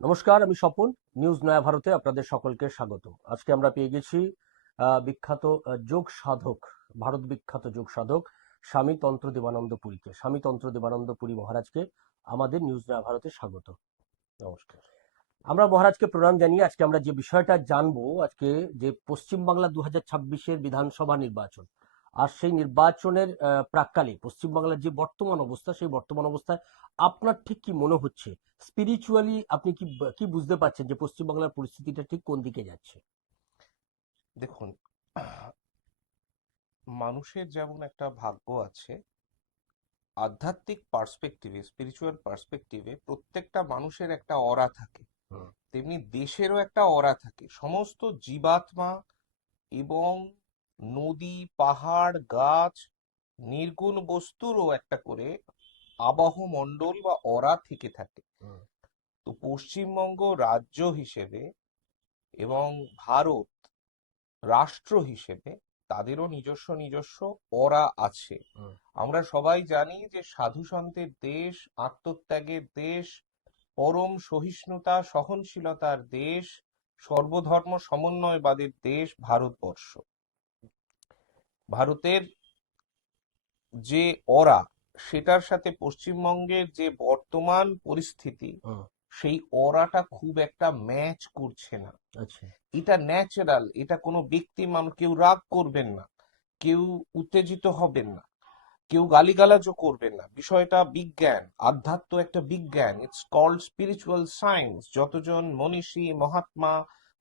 নমস্কার, আমি স্বপন। নিউজ নয়া ভারতে আপনাদের সকলকে স্বাগত। আজকে আমরা পেয়ে গেছি বিখ্যাত যোগ সাধক, ভারত বিখ্যাত যোগ সাধক স্বামী তন্ত্র দেবানন্দ পুরীকে, স্বামী তন্ত্র দেবানন্দ পুরী মহারাজকে আমাদের নিউজ নয়া ভারতে স্বাগত। নমস্কার। আমরা মহারাজকে প্রণাম জানিয়ে আজকে আমরা যে বিষয়টা জানবো, আজকে যে পশ্চিমবাংলা 2026-এর বিধানসভা নির্বাচন, আর সেই নির্বাচনের প্রাক্কালে পশ্চিমবাংলার যে বর্তমান অবস্থা, সেই বর্তমান অবস্থায় আপনার ঠিক কি মনে হচ্ছে? স্পিরিচুয়ালি আপনি কি কি বুঝতে পারছেন যে পশ্চিমবাংলার পরিস্থিতিটা ঠিক কোন দিকে যাচ্ছে? দেখুন, মানুষের যেমন একটা ভাগ্য আছে, আধ্যাত্মিক পার্সপেক্টিভে, স্পিরিচুয়াল পার্সপেক্টিভে প্রত্যেকটা মানুষের একটা অরা থাকে। হুম, তেমনি দেশেরও একটা অরা থাকে। সমস্ত জীবাত্মা এবং নদী, পাহাড়, গাছ, নির্গুণ বস্তুরও একটা করে আবহ মণ্ডল বা অরা থেকে থাকে। হুম, তো পশ্চিমবঙ্গ রাজ্য হিসেবে এবং ভারত রাষ্ট্র হিসেবে তাদেরও নিজস্ব নিজস্ব অরা আছে। হুম। আমরা সবাই জানি যে সাধু সন্তের দেশ, আত্মত্যাগের দেশ, পরম সহিষ্ণুতা সহনশীলতার দেশ, সর্বধর্ম সমন্বয়বাদের দেশ ভারতবর্ষ। ভারতের যে অরা, সেটার সাথে পশ্চিমবঙ্গের যে বর্তমান পরিস্থিতি, হুম। সেই অরাটা খুব একটা ম্যাচ করছে না। আচ্ছা। এটা ন্যাচারাল, এটা কোনো ব্যক্তি মানুষ, কেউ রাগ করবেন না, কেউ উত্তেজিত হবেন না, কেউ গালিগালাজও করবেন না। বিষয়টা বিজ্ঞান, আধ্যাত্ম একটা বিজ্ঞান। It's called spiritual science. যতজন মনীষী, মহাত্মা,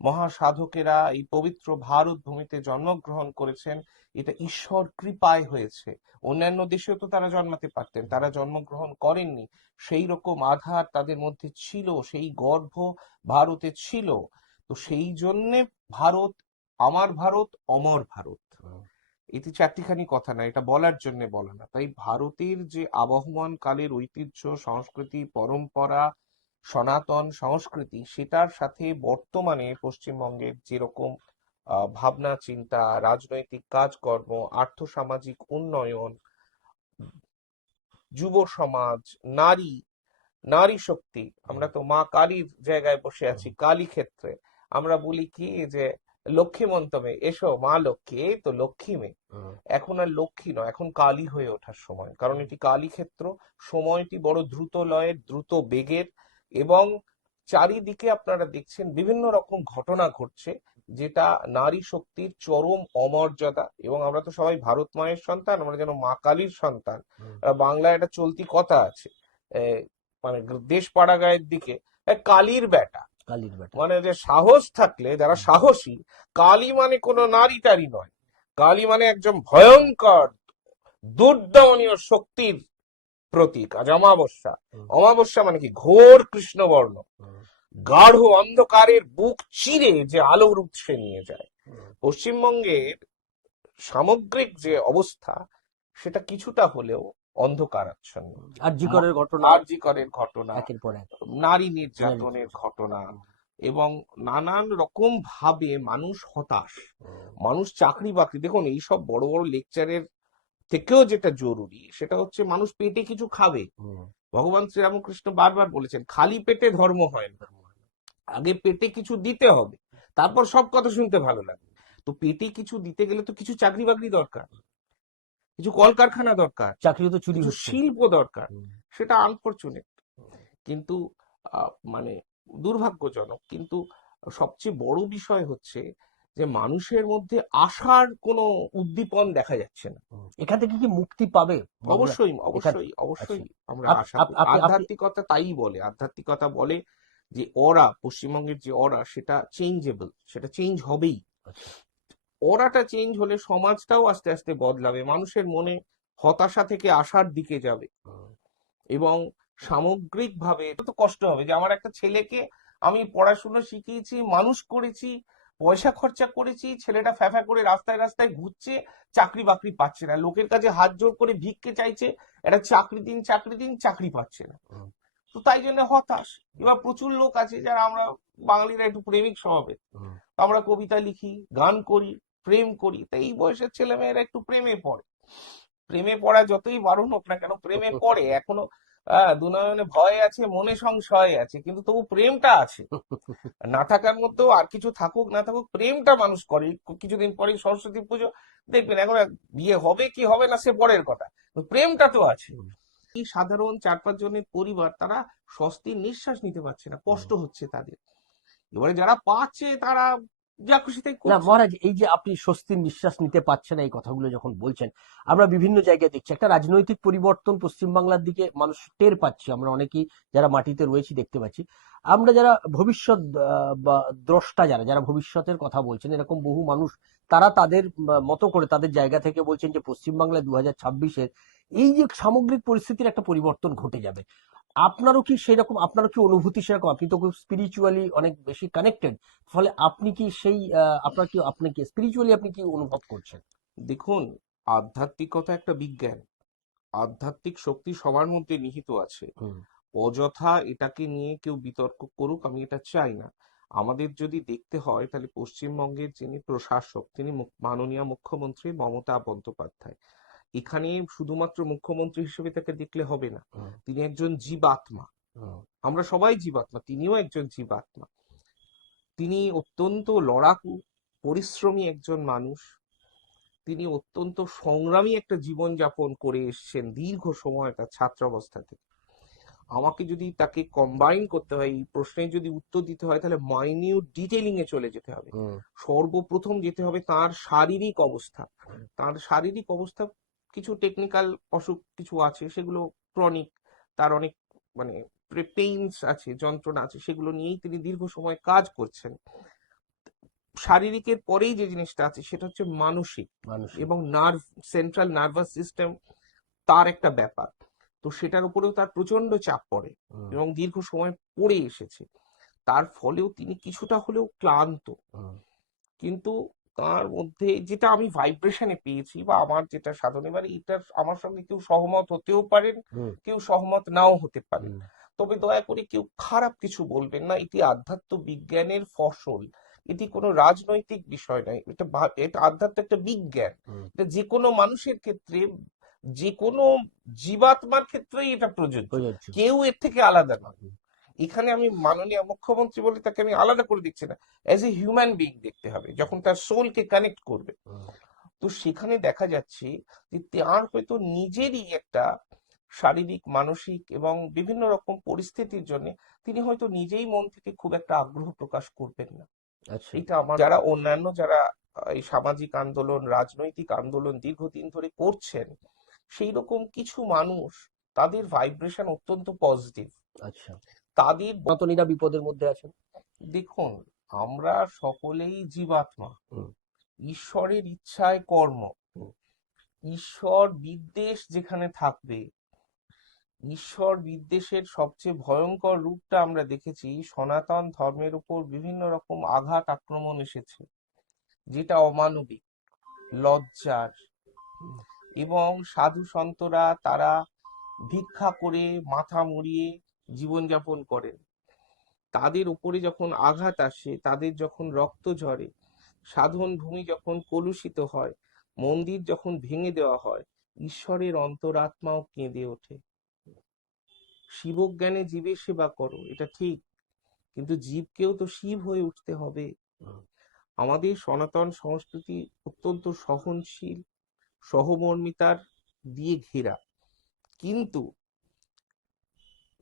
মহাসাধকেরা এই পবিত্র ভারত ভূমিতে জন্মগ্রহণ করেছেন, এটা ঈশ্বর কৃপায় হয়েছে। অন্যান্য দেশেও তো তারা জন্মাতে পারতেন, তারা জন্মগ্রহণ করেননি। সেই রকম আধার তাদের মধ্যে ছিল, সেই গর্ভ ভারতে ছিল। তো সেই জন্যে ভারত, আমার ভারত, অমর ভারত। হুম। এটি চারটিখানি কথা না, এটা বলার জন্য বলা না। তাই ভারতের যে আবহমান কালের ঐতিহ্য, সংস্কৃতি, পরম্পরা, সনাতন সংস্কৃতি, সেটার সাথে বর্তমানে পশ্চিমবঙ্গের যেরকম ভাবনা চিন্তা, রাজনৈতিক কাজকর্ম, আর্থসামাজিক উন্নয়ন, যুব সমাজ, নারী, নারী শক্তি। আমরা তো মা কালীর জায়গায় বসে আছি, কালী ক্ষেত্রে। আমরা বলি কি যে লক্ষ্মীমন্তমে এসো মা লক্ষ্মী, এই তো লক্ষ্মী মেয়ে। হুম। এখন আর লক্ষ্মী নয়, এখন কালী হয়ে ওঠার সময়, কারণ এটি কালী ক্ষেত্র। সময়টি বড় দ্রুত লয়ের, দ্রুত বেগের, এবং চারিদিকে আপনারা দেখছেন বিভিন্ন রকম ঘটনা ঘটছে, যেটা নারী শক্তির চরম অমর্যাদা। এবং আমরা তো সবাই ভারত মায়ের সন্তান, আমরা যেন মা কালীর সন্তান। হুম। বাংলায় একটা চলতি কথা আছে, মানে দেশ পাড়া গায়ের দিকে, কালীর বেটা। কালীর বেটা। মানে যে সাহস থাকলে, যারা হুম, সাহসী, কালী মানে কোনো নারী টারি নয়। কালী মানে একজন ভয়ঙ্কর দুর্দমনীয় শক্তির প্রতীক। আজ অমাবস্যা, হুম, অমাবস্যা মানে কি? ঘোর কৃষ্ণবর্ণ, হুম, গাঢ় অন্ধকারের বুক চিরে যে আলোর উৎসে নিয়ে যায়। হুম। পশ্চিমবঙ্গের সামগ্রিক যে অবস্থা, সেটা কিছুটা হলেও অন্ধকারাচ্ছন্ন। আরজি করের ঘটনা, আরজি করের ঘটনা, একের পর এক। নারী নারী নির্যাতনের নির্যাতন। ঘটনা, হুম, এবং নানান রকম ভাবে মানুষ হতাশ। হুম, মানুষ চাকরি বাকরি, দেখুন এইসব বড় বড় লেকচারের থেকেও যেটা জরুরি, সেটা হচ্ছে মানুষ পেটে কিছু খাবে। হুম। ভগবান শ্রীরামকৃষ্ণ বারবার বলেছেন, খালি পেটে ধর্ম হয় না। আগে পেটে কিছু দিতে হবে, তারপর সব কথা শুনতে ভালো লাগে। তো পেটে কিছু দিতে গেলে তো কিছু চাকরি বাকরি দরকার, কিছু কলকারখানা দরকার, চাকরিও তো চুরি কিছু হচ্ছে। শিল্প দরকার। হুম, সেটা আনফরচুনেট, কিন্তু মানে দুর্ভাগ্যজনক। কিন্তু সবচেয়ে বড় বিষয় হচ্ছে যে মানুষের মধ্যে আশার কোনো উদ্দীপন দেখা যাচ্ছে না। হুম। এখান থেকে কি মুক্তি পাবে বাংলা? অবশ্যই, এখান অবশ্যই, আচ্ছা। অবশ্যই আমরা আপ আশা আপ করি। আপনি আপনি আধ্যাত্মিকতা তাই বলে, আধ্যাত্মিকতা বলে যে অরা, পশ্চিমবঙ্গের যে অরা, সেটা চেঞ্জেবল, সেটা চেঞ্জ হবেই। আচ্ছা। অরাটা চেঞ্জ হলে সমাজটাও আস্তে আস্তে বদলাবে, মানুষের মনে হতাশা থেকে আশার দিকে যাবে। হুম, এবং সামগ্রিকভাবে এটা তো কষ্ট হবে যে আমার একটা ছেলেকে আমি পড়াশোনা শিখিয়েছি, মানুষ করেছি, পয়সা খরচা করেছি, ছেলেটা ফ্যাফা করে রাস্তায় রাস্তায় ঘুরছে, চাকরি বাকরি পাচ্ছে না, লোকের কাছে হাত জোর করে ভিক্ষে চাইছে, একটা চাকরি দিন, চাকরি দিন, চাকরি পাচ্ছে না। হুম, তো তাই জন্য হতাশ। এবার প্রচুর লোক আছে যারা, আমরা বাঙালিরা একটু প্রেমিক স্বভাবের, হুম, তো আমরা কবিতা লিখি, গান করি, প্রেম করি। তো এই বয়সের ছেলে মেয়েরা একটু প্রেমে পড়ে। প্রেমে পড়া যতই বারণ হোক না কেন, প্রেমে পড়ে এখনো। হ্যাঁ, দুনয়নে ভয় আছে, মনে সংশয় আছে, কিন্তু তবু প্রেমটা আছে। না থাকার মধ্যেও আর কিছু থাকুক না থাকুক, প্রেমটা মানুষ করে। কিছুদিন পরে সরস্বতী পুজো, দেখবেন এখন আর বিয়ে হবে কি হবে না সে পরের কথা, প্রেমটা তো আছে। হুম, এই সাধারণ 4-5 জনের পরিবার, তারা স্বস্তির নিঃশ্বাস নিতে পারছে না, হুম। কষ্ট হচ্ছে তাদের। এবারে যারা পাচ্ছে তারা যা খুশি তাই না করছে। মহারাজ, এই যে আপনি স্বস্তির নিঃশ্বাস নিতে পারছেন এই কথাগুলো যখন বলছেন, আমরা বিভিন্ন জায়গায় দেখছি একটা রাজনৈতিক পরিবর্তন পশ্চিমবাংলার দিকে মানুষ টের পাচ্ছি। আমরা অনেকেই যারা মাটিতে রয়েছি দেখতে পাচ্ছি। আমরা যারা ভবিষ্যৎ বা দ্রষ্টা, যারা যারা ভবিষ্যতের কথা বলছেন, এরকম বহু মানুষ, তারা তাদের মতো করে তাদের জায়গা থেকে বলছেন যে পশ্চিমবাংলায় 2026-এর এই যে সামগ্রিক পরিস্থিতির একটা পরিবর্তন ঘটে যাবে। আপনারও কি সেরকম, আপনারও কি অনুভূতি সেরকম? আপনি তো খুব স্পিরিচুয়ালি অনেক বেশি কানেক্টেড, ফলে আপনি কি সেই আপনার কি, আপনি কি স্পিরিচুয়ালি আপনি কি অনুভব করছেন? দেখুন, আধ্যাত্মিকতা একটা বিজ্ঞান। আধ্যাত্মিক শক্তি সবার মধ্যে নিহিত আছে। হুম, অযথা এটাকে নিয়ে কেউ বিতর্ক করুক, আমি এটা চাই না। আমাদের যদি দেখতে হয় তাহলে পশ্চিমবঙ্গের যিনি প্রশাসক, তিনি মাননীয় মুখ্যমন্ত্রী মমতা বন্দ্যোপাধ্যায়। এখানে শুধুমাত্র মুখ্যমন্ত্রী হিসেবে তাকে দেখলে হবে না, হুম, তিনি একজন জীবাত্মা। হুম, আমরা সবাই জীবাত্মা, তিনিও একজন জীবাত্মা। তিনি অত্যন্ত লড়াকু, পরিশ্রমী একজন মানুষ। তিনি অত্যন্ত সংগ্রামী একটা জীবন যাপন করে এসেছেন দীর্ঘ সময় তার ছাত্রাবস্থা থেকে। আমাকে যদি তাকে কম্বাইন করতে হয়, এই প্রশ্নের যদি উত্তর দিতে হয়, তাহলে মাইনিউট ডিটেইলিং এ চলে যেতে হবে। হুম, সর্বপ্রথম যেতে হবে তার শারীরিক অবস্থা। তার শারীরিক অবস্থা, কিছু টেকনিক্যাল অসুখ কিছু আছে, সেগুলো ক্রনিক, তার অনেক মানে পেইনস আছে, যন্ত্রণা আছে, সেগুলো নিয়েই তিনি দীর্ঘ সময় কাজ করছেন। শারীরিকের পরেই যে জিনিসটা আছে সেটা হচ্ছে মানসিক মানসিক। এবং নার্ভ, সেন্ট্রাল নার্ভাস সিস্টেম, তার একটা ব্যাপার। তো সেটার উপরেও তার প্রচন্ড চাপ পড়ে হুম, এবং দীর্ঘ সময় পড়ে এসেছে। তার ফলেও তিনি কিছুটা হলেও ক্লান্ত। হুম, কিন্তু তার মধ্যে যেটা আমি ভাইব্রেশনে পেয়েছি বা আমার যেটা সাধনে, এবারে এটার আমার সঙ্গে কেউ সহমত হতেও পারেন, হুম, কেউ সহমত নাও হতে পারেন। হুম, তবে দয়া করে কেউ খারাপ কিছু বলবেন না, এটি আধ্যাত্ম বিজ্ঞানের ফসল। এটি কোনো রাজনৈতিক বিষয় নয়, এটা আধ্যাত্ম একটা বিজ্ঞান। হুম, এটা যে কোনো মানুষের ক্ষেত্রে, যে কোনো জীবাত্মার ক্ষেত্রেই এটা প্রযোজ্য। প্রযোজ্য। কেউ এর থেকে আলাদা নয়। হুম, এখানে আমি মাননীয় মুখ্যমন্ত্রী বলে তাকে আমি আলাদা করে দেখছি না, অ্যাজ এ হিউম্যান বিং দেখতে হবে যখন তার সোলকে কানেক্ট করবে। হুম, তো সেখানে দেখা যাচ্ছে যে তার হয়তো নিজেরই একটা শারীরিক, মানসিক এবং বিভিন্ন রকম পরিস্থিতির জন্য তিনি হয়তো নিজেই মন থেকে খুব একটা আগ্রহ প্রকাশ করবেন না। আচ্ছা। এটা আমার, যারা অন্যান্য যারা এই সামাজিক আন্দোলন, রাজনৈতিক আন্দোলন দীর্ঘদিন ধরে করছেন, সেই রকম কিছু মানুষ, তাদের ভাইব্রেশন অত্যন্ত পজিটিভ। আচ্ছা, তাদের সনাতনীরা বিপদের মধ্যে আছেন। দেখুন, আমরা সকলেই জীবাত্মা। হুম, ঈশ্বরের ইচ্ছায় কর্ম। হুম, ঈশ্বর বিদ্বেষ যেখানে থাকবে, ঈশ্বর বিদ্বেষের সবচেয়ে ভয়ঙ্কর রূপটা আমরা দেখেছি সনাতন ধর্মের উপর বিভিন্ন রকম আঘাত আক্রমণ এসেছে, যেটা অমানবিক, লজ্জার। হুম, এবং সাধু সন্তরা তারা ভিক্ষা করে, মাথা মুড়িয়ে জীবনযাপন করেন। তাদের উপরে যখন আঘাত আসে, তাদের যখন রক্ত ঝরে, সাধন ভূমি যখন কলুষিত হয়, মন্দির যখন ভেঙে দেওয়া হয়, ঈশ্বরের অন্তরাত্মাও কেঁদে ওঠে। শিবজ্ঞানে জীবের সেবা করো, এটা ঠিক, কিন্তু জীবকেও তো শিব হয়ে উঠতে হবে। হুম, আমাদের সনাতন সংস্কৃতি অত্যন্ত সহনশীল, সহমর্মিতার দিয়ে ঘেরা, কিন্তু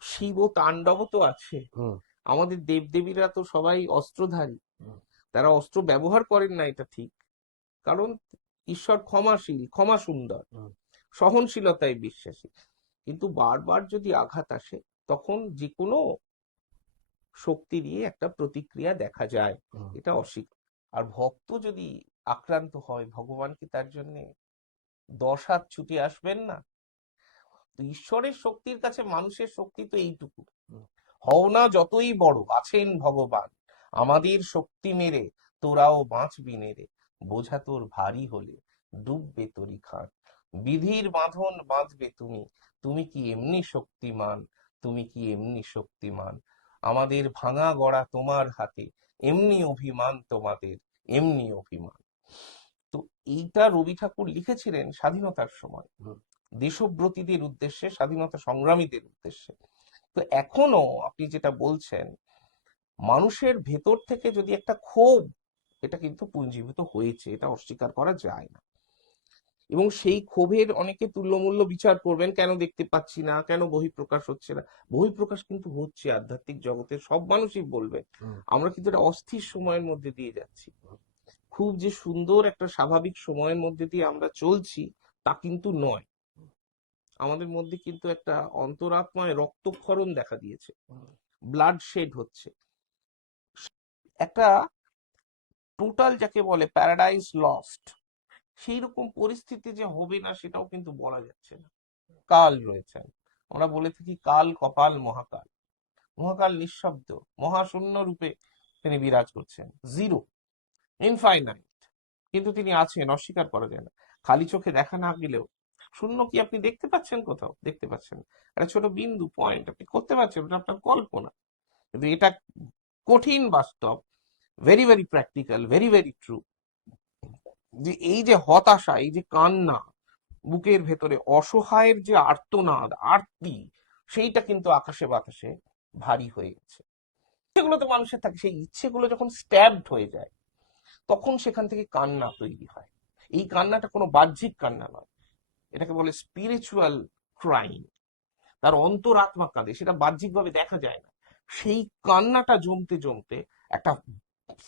শিব তাণ্ডবও তো আছে। হুম, আমাদের দেবদেবীরা তো সবাই অস্ত্রধারী। হুম, তারা অস্ত্র ব্যবহার করেন না, এটা ঠিক, কারণ ঈশ্বর ক্ষমাশীল, ক্ষমা সুন্দর, হুম, সহনশীলতায় বিশ্বাসী। কিন্তু বারবার যদি আঘাত আসে, তখন যে কোনো শক্তি দিয়ে একটা প্রতিক্রিয়া দেখা যায়, হুম। এটা অস্বীকার। আর ভক্ত যদি আক্রান্ত হয়, ভগবান কি তার জন্য 10 হাত ছুটে আসবেন না? তো ঈশ্বরের শক্তির কাছে মানুষের শক্তি তো এইটুকু। হুম, হও না যতই বড়, আছেন ভগবান। আমাদের শক্তি মেরে তোরাও বাঁচবি নেরে, বোঝা তোর ভারী হলে ডুববে তরি খান। বিধির বাঁধন বাঁধবে তুমি, তুমি কি এমনি শক্তিমান, তুমি কি এমনি শক্তিমান। আমাদের ভাঙা গড়া তোমার হাতে, এমনি অভিমান তোমাদের, এমনি অভিমান। তো এইটা রবি ঠাকুর লিখেছিলেন স্বাধীনতার সময়। হুম। দেশব্রতীদের উদ্দেশ্যে, স্বাধীনতা সংগ্রামীদের উদ্দেশ্যে। তো এখনো আপনি যেটা বলছেন, মানুষের ভেতর থেকে যদি একটা ক্ষোভ, এটা কিন্তু পুঞ্জীভূত হয়েছে, এটা অস্বীকার করা যায় না। এবং সেই ক্ষোভের অনেকে তুল্যমূল্য বিচার করবেন, কেন দেখতে পাচ্ছি না, কেন বহিঃপ্রকাশ হচ্ছে না। বহিঃপ্রকাশ কিন্তু হচ্ছে, আধ্যাত্মিক জগতের সব মানুষই বলবে আমরা কিন্তু একটা অস্থির সময়ের মধ্যে দিয়ে যাচ্ছি। খুব যে সুন্দর একটা স্বাভাবিক সময়ের মধ্যে দিয়ে আমরা চলছি তা কিন্তু নয়। আমাদের মধ্যে কিন্তু একটা অন্তরাত্মায় রক্তক্ষরণ দেখা দিয়েছে, ব্লাড শেড হচ্ছে, একটা টোটাল যাকে বলে প্যারাডাইস লস্ট, সেই রকম পরিস্থিতি যে হবে না সেটাও কিন্তু বলা যাচ্ছে না। কাল রয়েছেন, আমরা বলে থাকি কাল কপাল মহাকাল। মহাকাল নিঃশব্দ, মহাশূন্য রূপে তিনি বিরাজ করছেন, জিরো, ইনফাইনাইট, কিন্তু তিনি আছেন, অস্বীকার করা যায় না। খালি চোখে দেখা না গেলেও শূন্য কি আপনি দেখতে পাচ্ছেন? কোথাও দেখতে পাচ্ছেন না। একটা ছোট বিন্দু পয়েন্ট আপনি করতে পারছেন, ওটা আপনার কল্পনা, কিন্তু এটা কঠিন বাস্তব, very very practical, very very true, যে এই যে হতাশা, এই যে কান্না, বুকের ভেতরে অসহায়ের যে আর্তনাদ, আরতি, সেইটা কিন্তু আকাশে বাতাসে ভারী হয়ে গেছে। ইচ্ছেগুলো তো মানুষের থাকে, সেই ইচ্ছেগুলো যখন স্ট্যাবড হয়ে যায় তখন সেখান থেকে কান্না তৈরি হয়। এই কান্নাটা কোনো বাহ্যিক কান্না নয়, এটাকে বলে স্পিরিচুয়াল ক্রাইম। তার অন্তরাত্মা কাঁদে, সেটা বাহ্যিকভাবে দেখা যায় না। সেই কান্নাটা জমতে জমতে একটা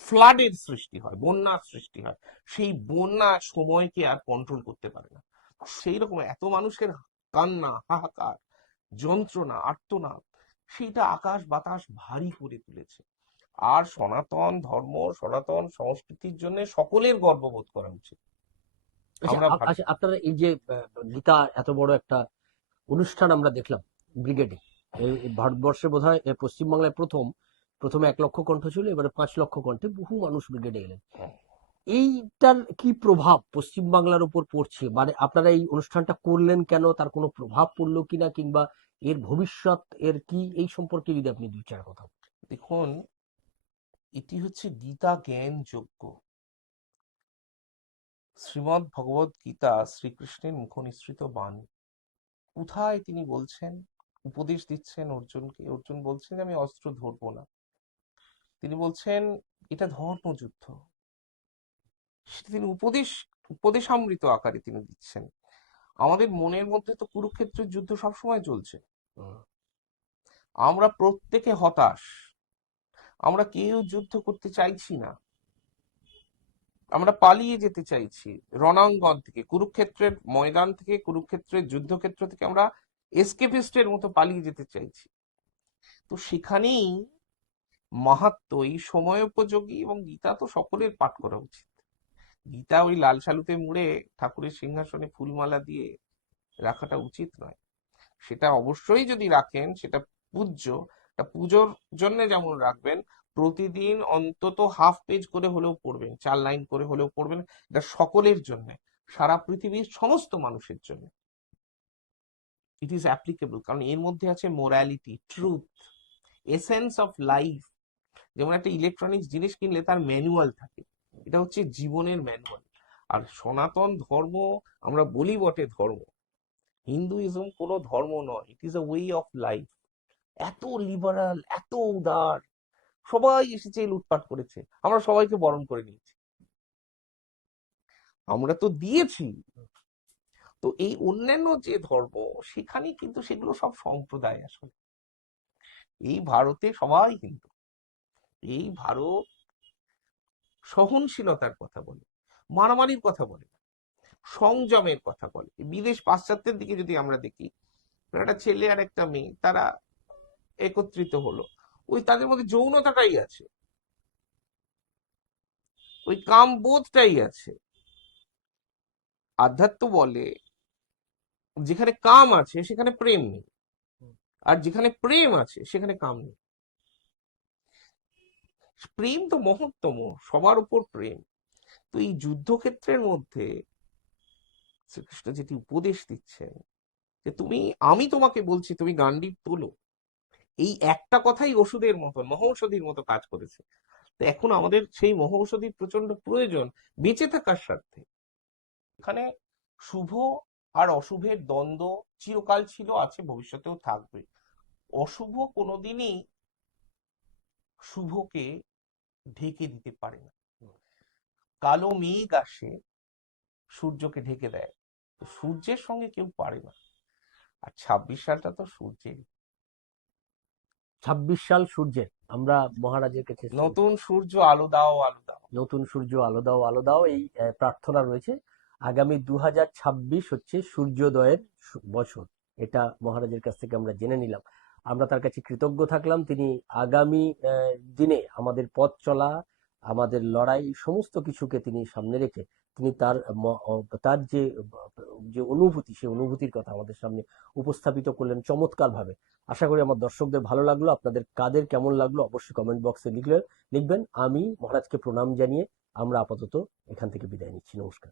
ফ্লাডের সৃষ্টি হয়, বন্যার সৃষ্টি হয়। সেই বন্যা সময়কে আর কন্ট্রোল করতে পারে না। সেই রকম এত মানুষের কান্না, হাহাকার, যন্ত্রণা, আর্তনাদ, সেইটা আকাশ বাতাস ভারী করে তুলেছে। আর সনাতন ধর্ম, সনাতন সংস্কৃতির জন্য সকলের গর্ববোধ করা উচিত। আচ্ছা আমরা ভারত, আচ্ছা, আপনারা এই যে গীতা এত বড় একটা অনুষ্ঠান আমরা দেখলাম ব্রিগেডে, এই ভারতবর্ষে বোধহয় পশ্চিমবাংলায় প্রথমে 1 লক্ষ কণ্ঠ ছিল, এবারে 5 লক্ষ কণ্ঠে বহু মানুষ ব্রিগেডে এলেন। এইটার কি প্রভাব পশ্চিমবাংলার উপর পড়ছে? মানে আপনারা এই অনুষ্ঠানটা করলেন কেন, তার কোনো প্রভাব পড়লো কিনা, কিংবা এর ভবিষ্যৎ এর কি, এই সম্পর্কে যদি আপনি 2-4 কথা বলেন। দেখুন, এটি হচ্ছে গীতা জ্ঞান যজ্ঞ। শ্রীমদ্ ভগবত গীতা শ্রীকৃষ্ণের মুখ নিঃসৃত বাণী। কোথায় তিনি বলছেন, উপদেশ দিচ্ছেন অর্জুনকে, অর্জুন বলছেন যে আমি অস্ত্র ধরবো না। তিনি বলছেন এটা ধর্মযুদ্ধ। সেটা তিনি উপদেশামৃত আকারে তিনি দিচ্ছেন। আমাদের মনের মধ্যে তো কুরুক্ষেত্রের যুদ্ধ সবসময় চলছে। আমরা প্রত্যেকে হতাশ, আমরা কেউ যুদ্ধ করতে চাইছি না, আমরা পালিয়ে যেতে চাইছি রণাঙ্গন থেকে, কুরুক্ষেত্রের ময়দান থেকে, কুরুক্ষেত্রের যুদ্ধক্ষেত্র থেকে আমরা এসকেপিস্টের মতো পালিয়ে যেতে চাইছি। তো সেখানেই মাহাত্ম্য, এই সময়োপযোগী, এবং গীতা তো সকলের পাঠ করা উচিত। গীতা ওই লাল শালুতে মুড়ে ঠাকুরের সিংহাসনে ফুলমালা দিয়ে রাখাটা উচিত নয়। সেটা অবশ্যই যদি রাখেন সেটা পূজ্য, তা পুজোর জন্য যেমন রাখবেন, প্রতিদিন অন্তত হাফ পেজ করে হলেও পড়বেন, 4 লাইন করে হলেও পড়বেন। এটা সকলের জন্য, সারা পৃথিবীর সমস্ত মানুষের জন্য ইট ইজ অ্যাপ্লিকেবল, কারণ এর মধ্যে আছে morality, truth, essence of life. যেমন একটা ইলেকট্রনিক্স জিনিস কিনলে তার ম্যানুয়াল থাকে, এটা হচ্ছে জীবনের ম্যানুয়াল। আর সনাতন ধর্ম, আমরা বলি বটে ধর্ম, হিন্দুইজম কোনো ধর্ম নয়, it is a way of life. এত লিবারাল, এত উদার, সবাই এসেছে লুটপাট করেছে, আমরা সবাইকে বরণ করে নিয়েছি, আমরা তো দিয়েছি। তো এই অন্যান্য যে ধর্ম, সেখানে কিন্তু সেগুলো সব সম্প্রদায়। আসলে এই ভারতে সবাই হিন্দু। এই ভারত সহনশীলতার কথা বলে, মারামারির কথা বলে, সংযমের কথা বলে। বিদেশ পাশ্চাত্যের দিকে যদি আমরা দেখি, একটা ছেলে আর একটা মেয়ে তারা একত্রিত হলো, ওই তাদের মধ্যে যৌনতাটাই আছে, ওই কামবোধটাই আছে। আধ্যাত্ম বলে যেখানে কাম আছে সেখানে প্রেম নেই, আর যেখানে প্রেম আছে সেখানে কাম নেই। প্রেম তো মহত্তম, সবার উপর প্রেম। তো এই যুদ্ধক্ষেত্রের মধ্যে শ্রীকৃষ্ণ যেটি উপদেশ দিচ্ছেন, যে আমি তোমাকে বলছি তুমি গান্ডীব তোলো, এই একটা কথাই ওষুধের মতন, মহৌষধির মতো কাজ করেছে। তো এখন আমাদের সেই মহৌষধির প্রচন্ড প্রয়োজন বেঁচে থাকার স্বার্থে। এখানে শুভ আর অশুভের দ্বন্দ্ব চিরকাল ছিল, আছে, ভবিষ্যতেও থাকবে। অশুভ কোনোদিনই শুভকে ঢেকে দিতে পারে না। কালো মেঘ আসে, সূর্যকে ঢেকে দেয়, তো সূর্যের সঙ্গে কেউ পারে না। আর 26 সালটা তো সূর্যের। 26 সাল সূর্যের, আমরা মহারাজের কাছে নতুন সূর্য, আলো দাও, আলো দাও। নতুন সূর্য আলো দাও আলো দাও, এই প্রার্থনা রয়েছে। আগামী 2026 হচ্ছে সূর্যোদয়ের বছর, এটা মহারাজের কাছ থেকে আমরা জেনে নিলাম। আমরা তার কাছে কৃতজ্ঞ থাকলাম। তিনি আগামী দিনে আমাদের পথ চলা, আমাদের লড়াই, সমস্ত কিছুকে তিনি সামনে রেখে তিনি তার যে যে অনুভূতি, সেই অনুভূতির কথা আমাদের সামনে উপস্থাপিত করলেন চমৎকারভাবে। আশা করি আমার দর্শকদের ভালো লাগলো। আপনাদের কাদের কেমন লাগলো অবশ্যই কমেন্ট বক্সে লিখবেন। আমি মহারাজকে প্রণাম জানিয়ে আমরা আপাতত এখান থেকে বিদায় নিচ্ছি। নমস্কার।